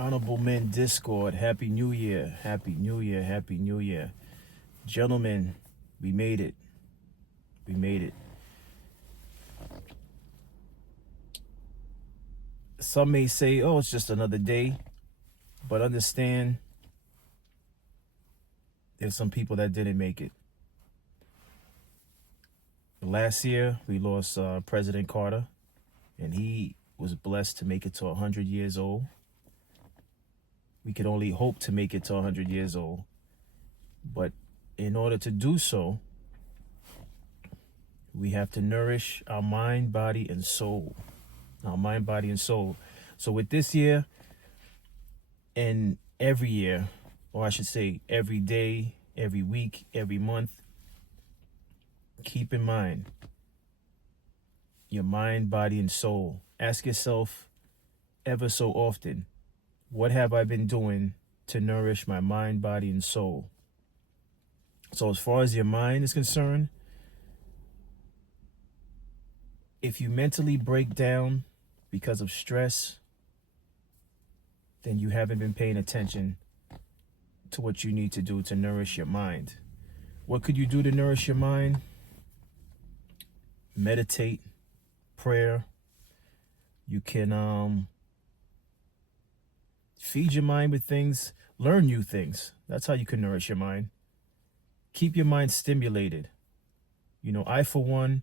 Honorable Men Discord, Happy New Year, Happy New Year, Happy New Year. Gentlemen, we made it. We made it. Some may say, oh, it's just another day. But understand, there's some people that didn't make it. Last year, we lost President Carter, and he was blessed to make it to 100 years old. We could only hope to make it to 100 years old. But in order to do so, we have to nourish our mind, body, and soul. Our mind, body, and soul. So with this year and every year, or I should say every day, every week, every month, keep in mind your mind, body, and soul. Ask yourself ever so often, what have I been doing to nourish my mind, body, and soul? So as far as your mind is concerned, if you mentally break down because of stress, then you haven't been paying attention to what you need to do to nourish your mind. What could you do to nourish your mind? Meditate, prayer. You can feed your mind with things, learn new things. That's how you can nourish your mind. Keep your mind stimulated. You know, I, for one,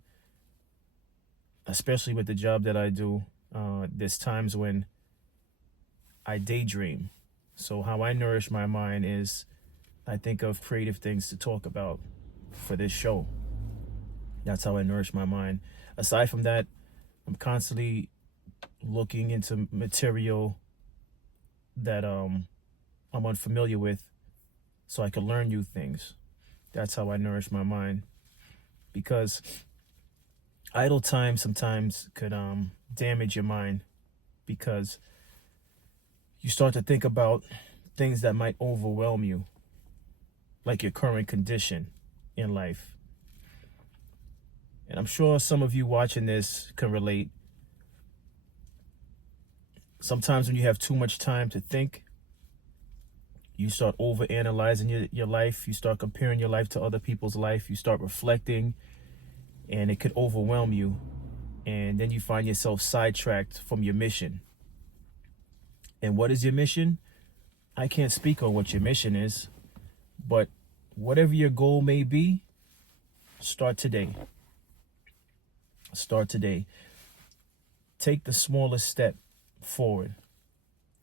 especially with the job that I do, there's times when I daydream. So how I nourish my mind is I think of creative things to talk about for this show. That's how I nourish my mind. Aside from that, I'm constantly looking into material that I'm unfamiliar with so I can learn new things. That's how I nourish my mind. Because idle time sometimes could damage your mind, because you start to think about things that might overwhelm you, like your current condition in life. And I'm sure some of you watching this can relate. Sometimes when you have too much time to think, you start overanalyzing your life. You start comparing your life to other people's life. You start reflecting, and it could overwhelm you. And then you find yourself sidetracked from your mission. And what is your mission? I can't speak on what your mission is, but whatever your goal may be, start today. Start today. Take the smallest step forward,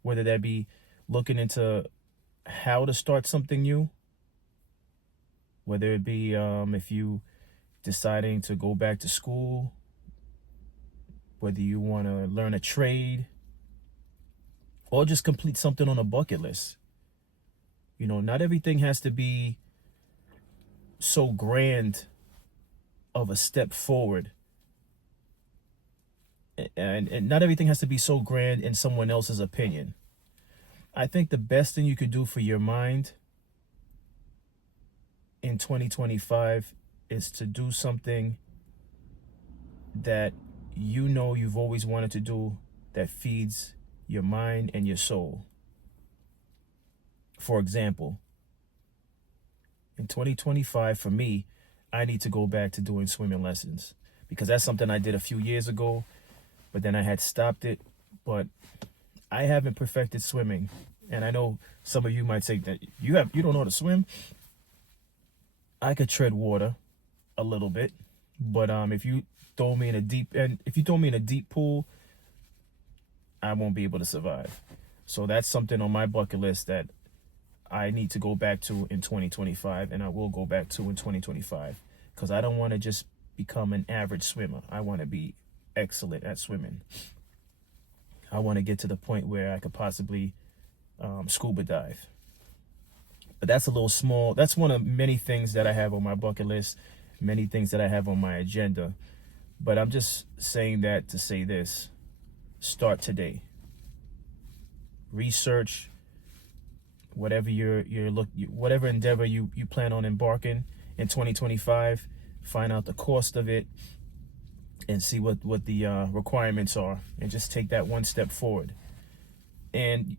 whether that be looking into how to start something new, whether it be if you deciding to go back to school, whether you want to learn a trade, or just complete something on a bucket list. You know, not everything has to be so grand of a step forward. And not everything has to be so grand in someone else's opinion. I think the best thing you could do for your mind in 2025 is to do something that you know you've always wanted to do, that feeds your mind and your soul. For example, in 2025, for me, I need to go back to doing swimming lessons, because that's something I did a few years ago, but then I had stopped it. But I haven't perfected swimming. And I know some of you might say that you don't know how to swim. I could tread water a little bit, but if you throw me in a deep pool, I won't be able to survive. So that's something on my bucket list that I need to go back to in 2025, and I will go back to in 2025, because I don't want to just become an average swimmer. I want to be excellent at swimming. I want to get to the point where I could possibly scuba dive. But that's a little small. That's one of many things that I have on my bucket list, many things that I have on my agenda. But I'm just saying that to say this: start today. Research whatever whatever endeavor you plan on embarking in 2025. Find out the cost of it and see what the requirements are, and just take that one step forward. And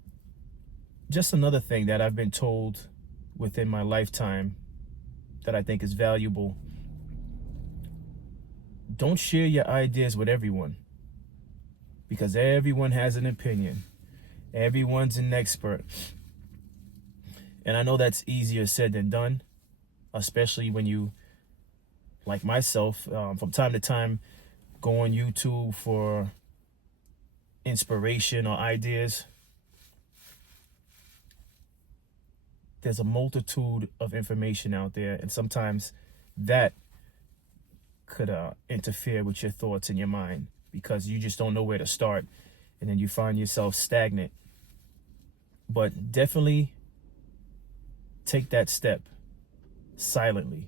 just another thing that I've been told within my lifetime that I think is valuable: don't share your ideas with everyone, because everyone has an opinion. Everyone's an expert. And I know that's easier said than done, especially when you, like myself, from time to time, go on YouTube for inspiration or ideas. There's a multitude of information out there, and sometimes that could interfere with your thoughts in your mind, because you just don't know where to start, and then you find yourself stagnant. But definitely take that step silently.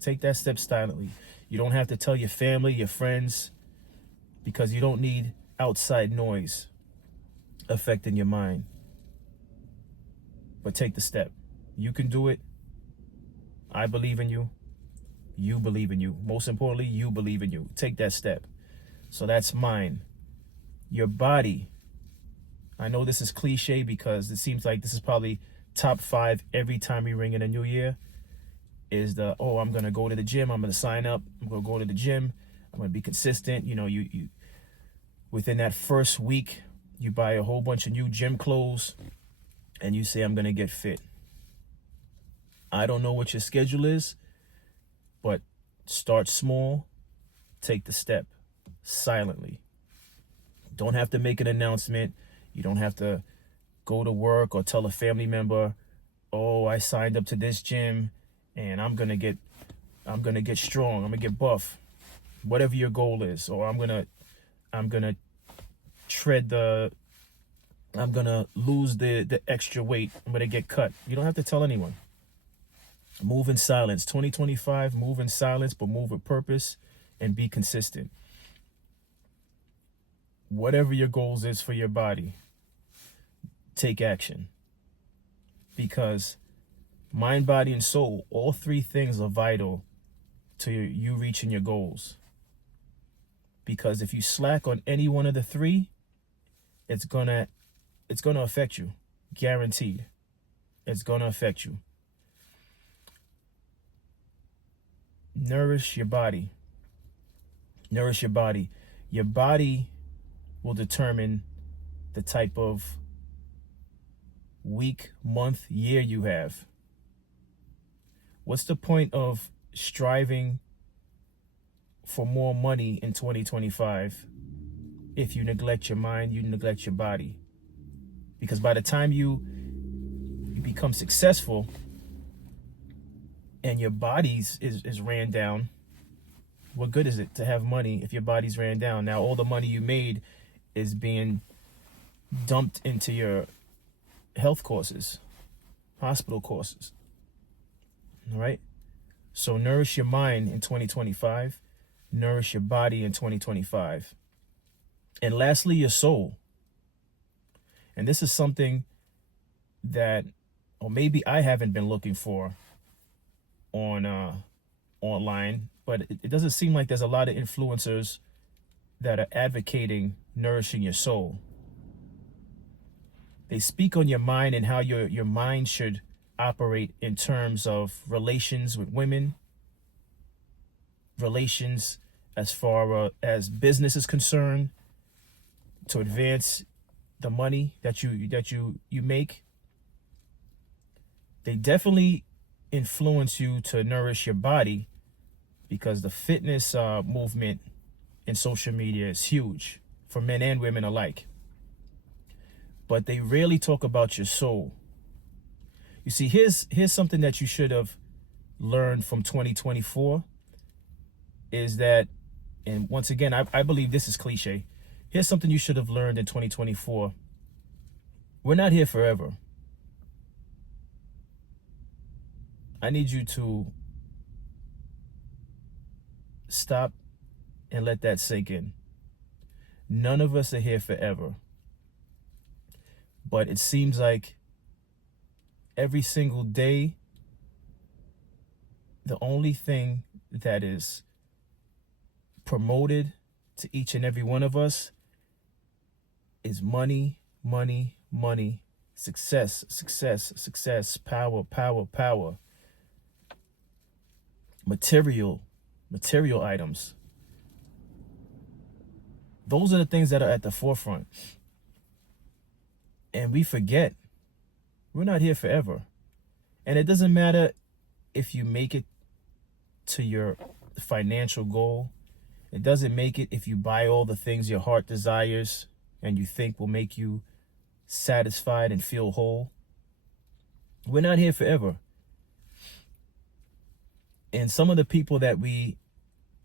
Take that step silently. You don't have to tell your family, your friends, because you don't need outside noise affecting your mind. But take the step. You can do it. I believe in you. You believe in you. Most importantly, you believe in you. Take that step. So that's mine. Your body. I know this is cliche because it seems like this is probably top 5 every time we ring in a new year. Is I'm going to go to the gym. I'm going to sign up. I'm going to go to the gym. I'm going to be consistent. You know, you within that first week, you buy a whole bunch of new gym clothes and you say, I'm going to get fit. I don't know what your schedule is, but start small. Take the step silently. Don't have to make an announcement. You don't have to go to work or tell a family member, oh, I signed up to this gym and I'm gonna get strong, I'm gonna get buff, whatever your goal is. Or I'm gonna lose the extra weight, I'm gonna get cut. You don't have to tell anyone. Move in silence. 2025, move in silence, but move with purpose and be consistent. Whatever your goals is for your body, take action. Because mind, body, and soul, all 3 things are vital to you reaching your goals. Because if you slack on any one of the 3, it's gonna affect you. Guaranteed. It's gonna affect you. Nourish your body. Nourish your body. Your body will determine the type of week, month, year you have. What's the point of striving for more money in 2025 if you neglect your mind, you neglect your body? Because by the time you become successful and your body's is ran down, what good is it to have money if your body's ran down? Now all the money you made is being dumped into your health courses, hospital courses. All right? So nourish your mind in 2025. Nourish your body in 2025. And lastly, your soul. And this is something that, or maybe I haven't been looking for on online, but it doesn't seem like there's a lot of influencers that are advocating nourishing your soul. They speak on your mind and how your mind should operate in terms of relations with women, relations as far as business is concerned, to advance the money that you make. They definitely influence you to nourish your body, because the fitness movement in social media is huge for men and women alike. But they rarely talk about your soul. You see, here's something that you should have learned from 2024 is that, and once again, I believe this is cliche. Here's something you should have learned in 2024. We're not here forever. I need you to stop and let that sink in. None of us are here forever. But it seems like every single day, the only thing that is promoted to each and every one of us is money, money, money, Success, success, success, power, power, power. Material items. Those are the things that are at the forefront. And we forget we're not here forever. And it doesn't matter if you make it to your financial goal. It doesn't make it if you buy all the things your heart desires and you think will make you satisfied and feel whole. We're not here forever. And some of the people that we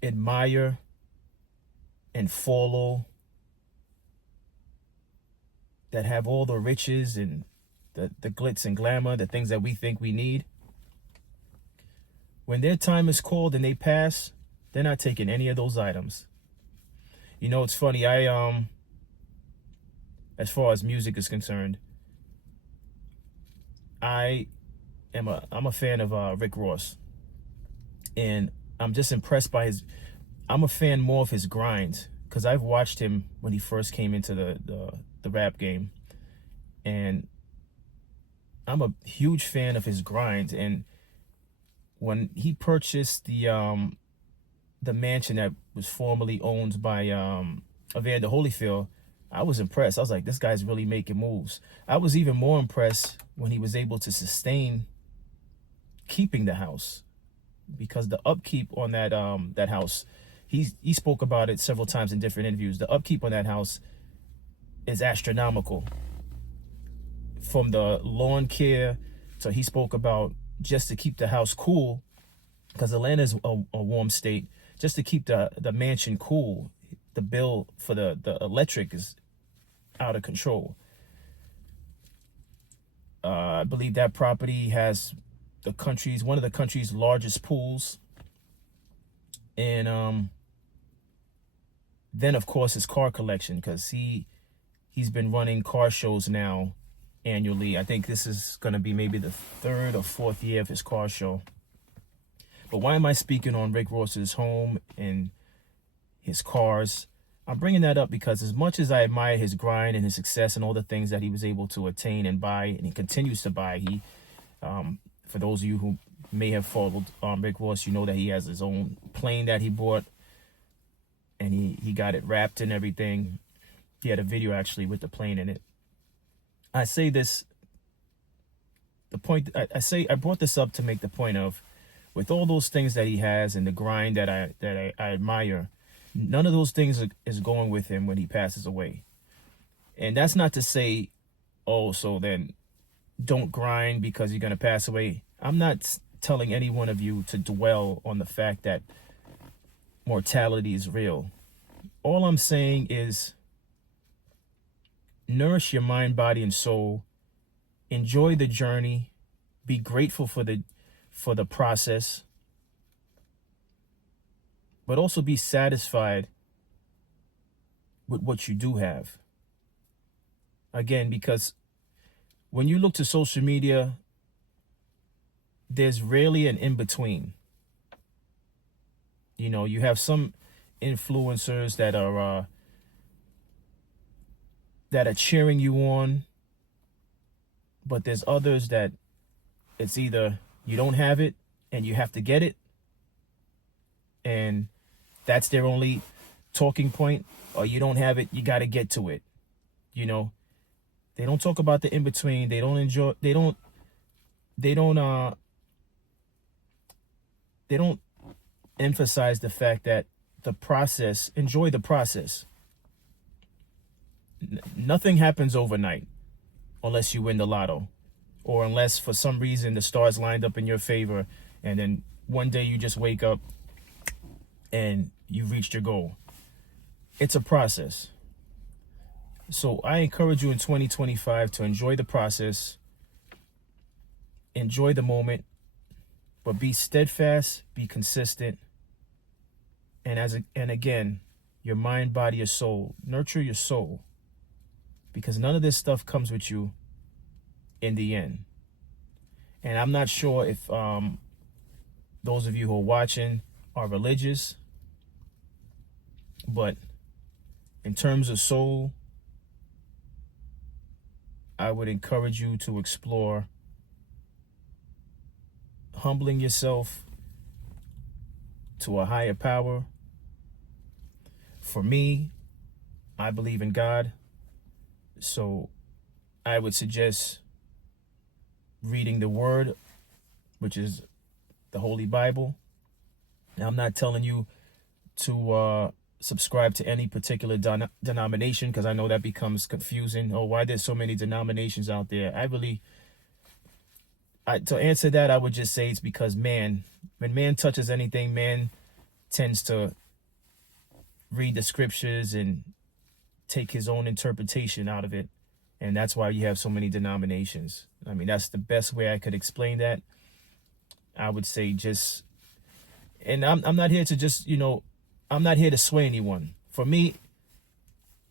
admire and follow, that have all the riches and the glitz and glamour, the things that we think we need, when their time is called and they pass, they're not taking any of those items. You know, it's funny, as far as music is concerned, I'm a fan of Rick Ross. And I'm just impressed by I'm a fan more of his grind, because I've watched him when he first came into the rap game. And I'm a huge fan of his grind. And when he purchased the mansion that was formerly owned by Evander Holyfield, I was impressed. I was like, this guy's really making moves. I was even more impressed when he was able to sustain keeping the house, because the upkeep on that house, he spoke about it several times in different interviews. The upkeep on that house is astronomical. From the lawn care, so he spoke about just to keep the house cool, because Atlanta is a warm state. Just to keep the mansion cool, the bill for the electric is out of control. I believe that property has one of the country's largest pools. And then of course his car collection, because he's been running car shows now annually. I think this is going to be maybe the 3rd or 4th year of his car show. But why am I speaking on Rick Ross's home and his cars? I'm bringing that up because as much as I admire his grind and his success and all the things that he was able to attain and buy, and he continues to buy, for those of you who may have followed Rick Ross, you know that he has his own plane that he bought, and he got it wrapped and everything. He had a video actually with the plane in it. I say this, I brought this up to make the point of, with all those things that he has and the grind that I admire, none of those things is going with him when he passes away. And that's not to say, oh, so then don't grind because you're going to pass away. I'm not telling any one of you to dwell on the fact that mortality is real. All I'm saying is nourish your mind, body, and soul. Enjoy the journey. Be grateful for the process. But also be satisfied with what you do have. Again, because when you look to social media, there's rarely an in-between. You know, you have some influencers that are cheering you on, but there's others that it's either you don't have it and you have to get it, and that's their only talking point, or you don't have it, you got to get to it. You know, they don't talk about the in-between. They don't emphasize the fact that the process, enjoy the process. Nothing happens overnight unless you win the lotto, or unless for some reason the stars lined up in your favor and then one day you just wake up and you've reached your goal. It's a process. So I encourage you in 2025 to enjoy the process, enjoy the moment, but be steadfast, be consistent, and again, your mind, body, your soul. Nurture your soul, because none of this stuff comes with you in the end. And I'm not sure if those of you who are watching are religious, but in terms of soul, I would encourage you to explore humbling yourself to a higher power. For me, I believe in God, so I would suggest reading the Word, which is the Holy Bible. Now, I'm not telling you to subscribe to any particular denomination, because I know that becomes confusing. Oh, why there's so many denominations out there? To answer that, I would just say it's because when man touches anything, man tends to read the scriptures and take his own interpretation out of it. And that's why you have so many denominations. I mean, that's the best way I could explain that. I would say and I'm not here to I'm not here to sway anyone. For me,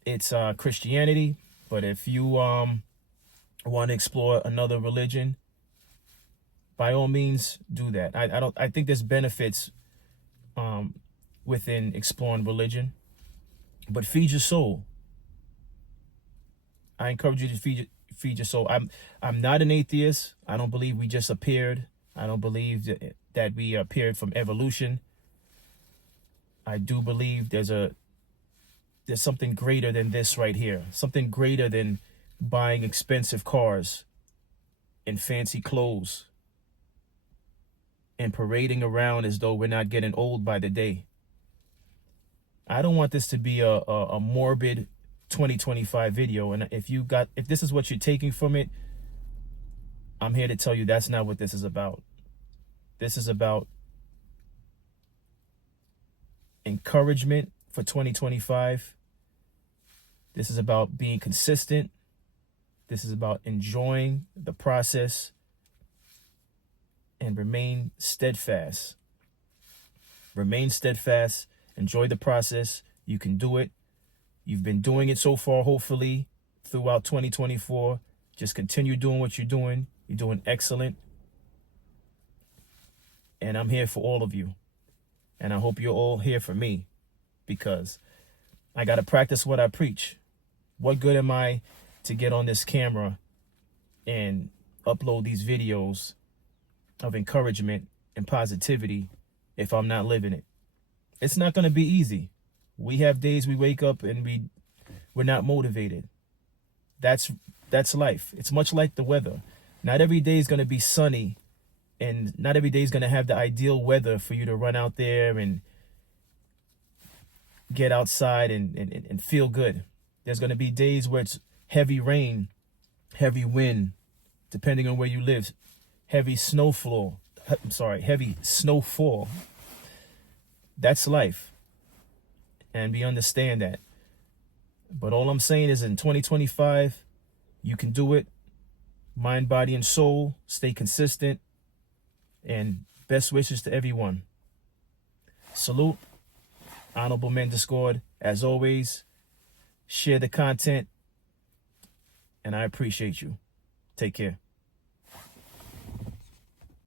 it's Christianity. But if you want to explore another religion, by all means, do that. I think there's benefits within exploring religion, but feed your soul. I encourage you to feed your soul. I'm not an atheist. I don't believe we just appeared. I don't believe that we appeared from evolution. I do believe there's something greater than this right here. Something greater than buying expensive cars and fancy clothes and parading around as though we're not getting old by the day. I don't want this to be a morbid 2025 video. And if this is what you're taking from it, I'm here to tell you that's not what this is about. This is about encouragement for 2025. This is about being consistent. This is about enjoying the process and remain steadfast. Remain steadfast. Enjoy the process. You can do it. You've been doing it so far, hopefully, throughout 2024. Just continue doing what you're doing. You're doing excellent. And I'm here for all of you. And I hope you're all here for me, because I got to practice what I preach. What good am I to get on this camera and upload these videos of encouragement and positivity if I'm not living it? It's not going to be easy. We have days we wake up and we're not motivated. That's life. It's much like the weather. Not every day is going to be sunny, and not every day is going to have the ideal weather for you to run out there and get outside and feel good. There's going to be days where it's heavy rain, heavy wind, depending on where you live, heavy snowfall. That's life. And we understand that. But all I'm saying is in 2025, you can do it. Mind, body, and soul. Stay consistent. And best wishes to everyone. Salute. Honorable Men Discord. As always, share the content. And I appreciate you. Take care.